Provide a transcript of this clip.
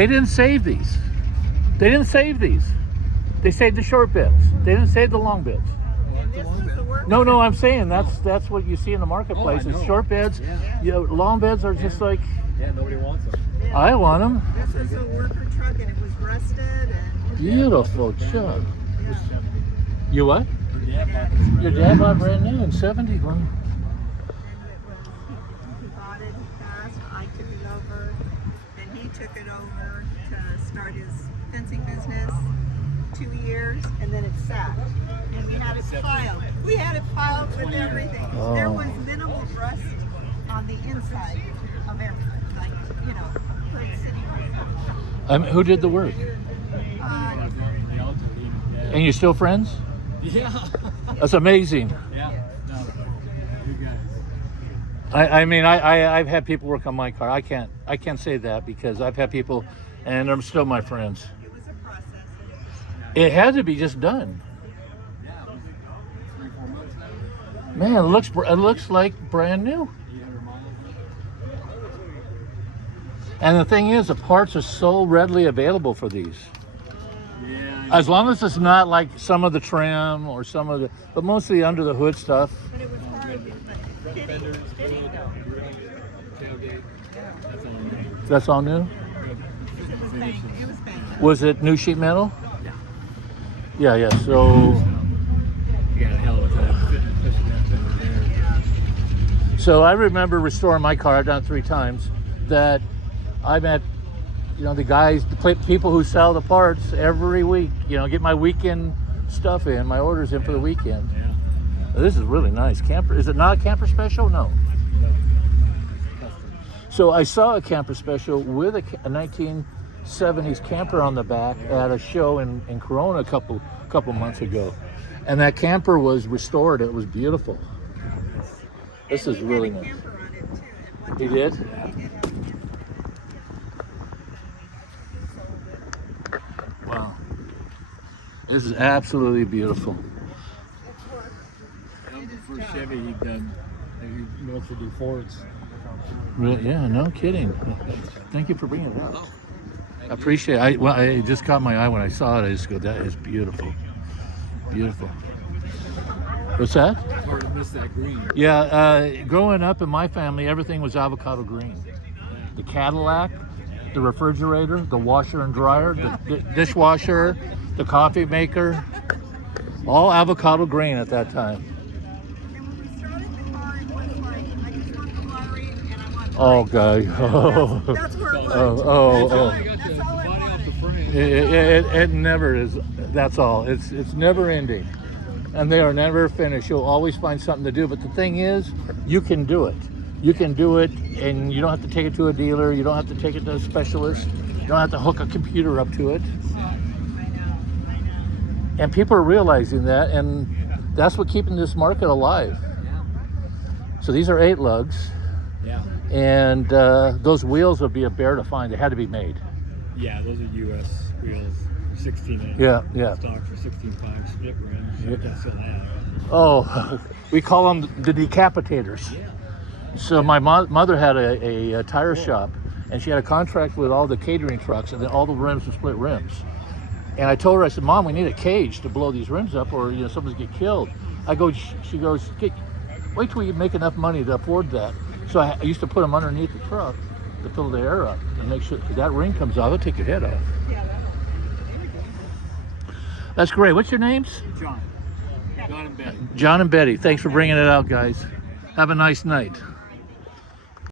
They didn't save these. They didn't save these. They saved the short bits. They didn't save the long bits. And this was the work. No, I'm saying that's what you see in the marketplace. Oh, I Is know. short beds. Yeah. You know, long beds are just like, Yeah, nobody wants them. Yeah. I want them. This is a worker truck, and it was rusted. And Beautiful truck. yeah. You what? Yeah, bought this Your dad bought brand new in 70. Well, And he bought it, he passed, I took it over, then he took it over to start his fencing business, 2 years, and then it sat. And we had it filed. We had it filed with everything. Oh. There was minimal rust on the inside of everything, like, you know, good city. who did the work? And you're still friends? Yeah. That's amazing. Yeah. No. You guys. I mean, I've had people work on my car. I can't say that because I've had people, and they're still my friends. It was a process. It had to be just done. Yeah. It was 3-4 months now. Man, it looks like brand new. 800 miles. And the thing is, the parts are so readily available for these. Yeah. As long as it's not like some of the trim or some of the, but mostly under the hood stuff. But it was hard. But Fenders, fitting though. tailgate. That's all new. That's all new. It was banged. It was banged. Was it new sheet metal? Yeah. Yeah. So, You got a hell of a time fitting, pushing that fender there. so I remember restoring my car. I've done it 3 times. That I met, the guys, the people who sell the parts every week. Get my weekend stuff in, my orders in for the weekend. Yeah. This is really nice. Camper. Is it not a camper special? No. No. Custom. So I saw a camper special with a 1970s camper on the back at a show in Corona a couple months ago, and that camper was restored. It was beautiful. This is really nice. He did? Wow. This is absolutely beautiful. That was the first Chevy he'd done. He mostly do Fords. Yeah, no kidding. Thank you for bringing it up. I appreciate it. It just caught my eye when I saw it. I just go, that is beautiful. Beautiful. What's that? It's hard to miss that green. Yeah, growing up in my family, everything was avocado green. The Cadillac, the refrigerator, the washer and dryer, the dishwasher, the coffee maker, all avocado green at that time. And when we started the car, it was like, I just want the lottery and I want Oh, bike. God. That's where it was. Oh. got That's the all it body off the was. frame. It never is. That's all. It's never ending. And they are never finished. You'll always find something to do. But the thing is, you can do it. You can do it, and you don't have to take it to a dealer. You don't have to take it to a specialist. You don't have to hook a computer up to it. I know. And people are realizing that, and that's what keeping this market alive. So these are 8 lugs, Yeah. and those wheels would be a bear to find. They had to be made. Yeah, those are U.S. wheels. 16 Yeah. stock for 16.5 split rims. Yeah. That's still that. Oh, we call them the decapitators. Yeah. So my mother had a tire shop, and she had a contract with all the catering trucks, and then all the rims were split rims. And I told her, I said, Mom, we need a cage to blow these rims up, or someone's get killed. She goes, wait till you make enough money to afford that. So I used to put them underneath the truck to fill the air up and make sure if that ring comes off, it'll take your head off. Yeah, That's great. What's your names? John and Betty. John and Betty. Thanks for bringing it out, guys. Have a nice night.